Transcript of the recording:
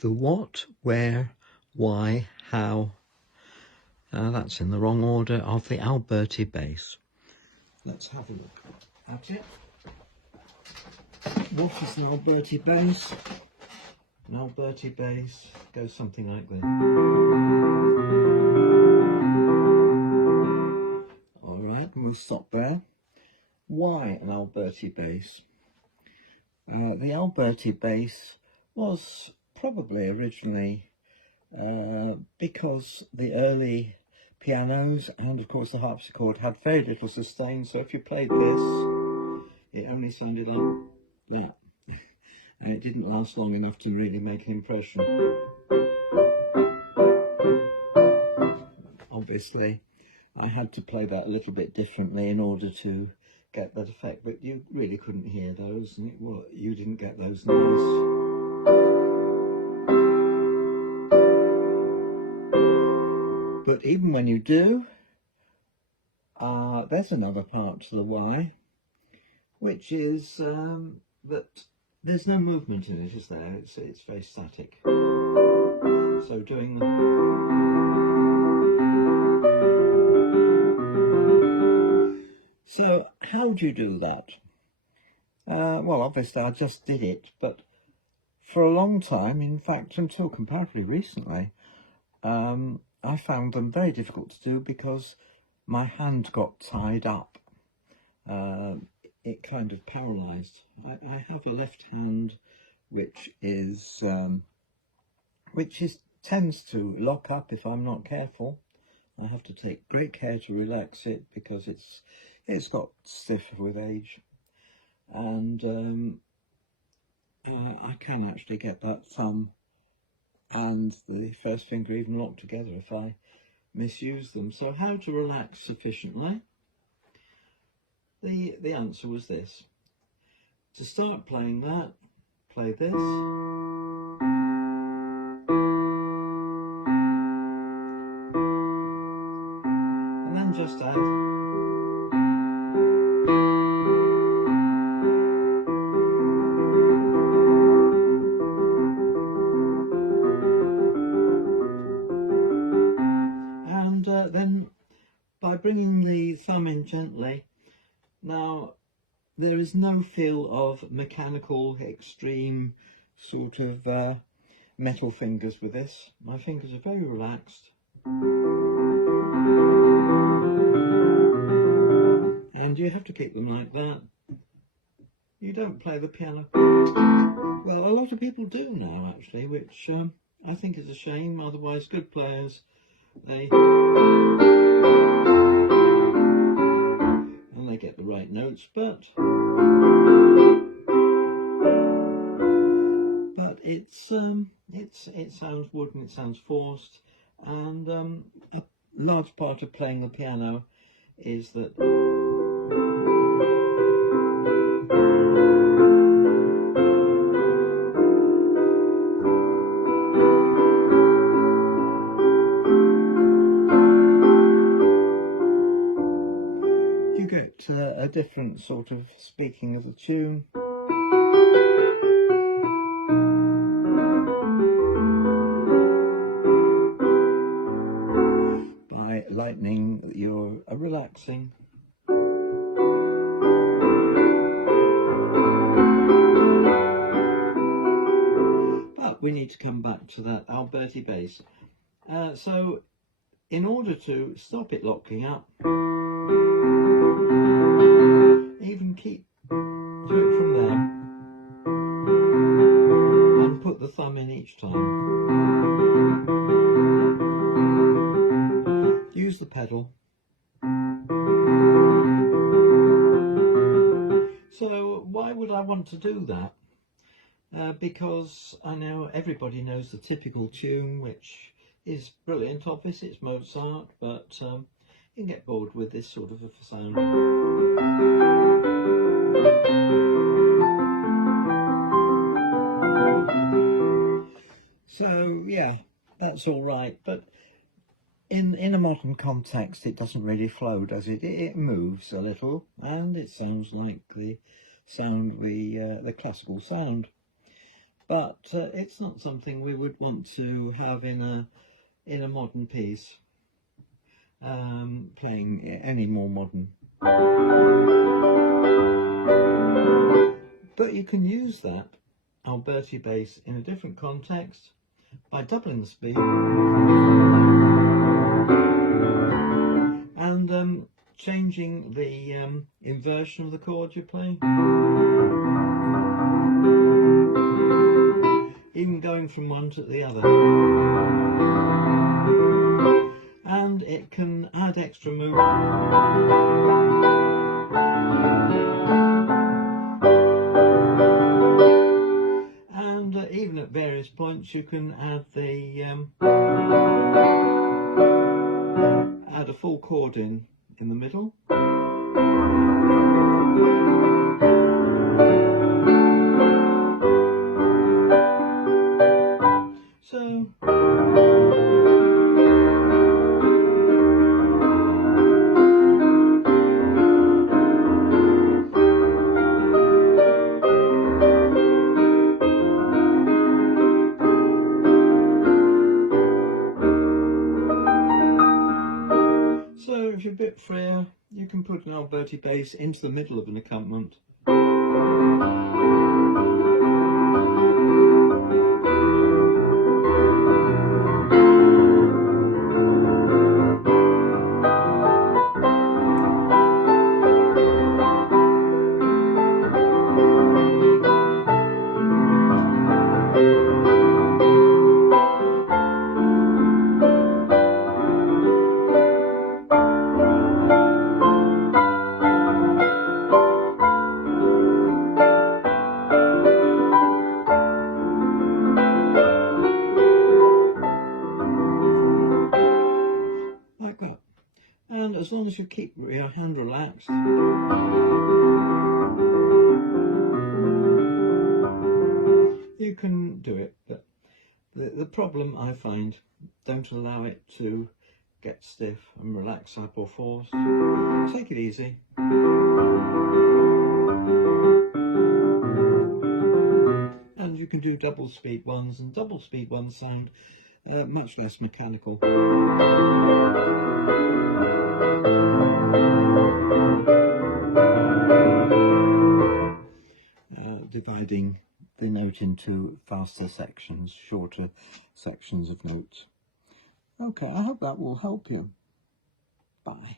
The what, where, why, how. That's in the wrong order of the Alberti Bass. Let's have a look at it. What is an Alberti Bass? An Alberti Bass goes something like this. Alright, we'll stop there. Why an Alberti Bass? The Alberti Bass was probably originally because the early pianos and of course the harpsichord had very little sustain, so if you played this it only sounded like that and it didn't last long enough to really make an impression. Obviously I had to play that a little bit differently in order to get that effect, but you really couldn't hear those, and you didn't get those nice. But even when you do, there's another part to the why, which is that there's no movement in it, is there? It's very static. So doing So how do you do that? Well, obviously I just did it, but for a long time, in fact until comparatively recently, I found them very difficult to do because my hand got tied up. It kind of paralysed. I have a left hand which tends to lock up if I'm not careful. I have to take great care to relax it because it's got stiff with age, and I can actually get that thumb and the first finger even locked together if I misuse them. So how to relax sufficiently? The answer was this. To start playing that, play this. And then just add then by bringing the thumb in gently. Now there is no feel of mechanical extreme sort of metal fingers with this. My fingers are very relaxed and you have to keep them like that. You don't play the piano. Well, a lot of people do now actually, which I think is a shame. Otherwise good players, they get the right notes, but it sounds wooden, it sounds forced, and a large part of playing the piano is that you get a different sort of speaking of the tune. By lightening, you're relaxing. But we need to come back to that Alberti Bass. So in order to stop it locking up, even do it from there and put the thumb in each time. Use the pedal. So why would I want to do that? Because I know everybody knows the typical tune, which is brilliant. Obviously it's Mozart, but you can get bored with this sort of a sound. So yeah, that's all right, but in a modern context it doesn't really flow, does it? It moves a little and it sounds like the classical sound. but it's not something we would want to have in a modern piece, playing any more modern. But you can use that Alberti bass in a different context by doubling the speed and changing the inversion of the chord you're playing, even going from one to the other. And it can add extra movement. Even at various points you can add add a full chord in the middle. So if you're a bit freer, you can put an Alberti bass into the middle of an accompaniment. And as long as you keep your hand relaxed, you can do it. But the problem I find, don't allow it to get stiff and relax up or forced. Take it easy. And you can do double speed ones, and double speed ones sound much less mechanical. Dividing the note into faster sections, shorter sections of notes. Okay, I hope that will help you. Bye.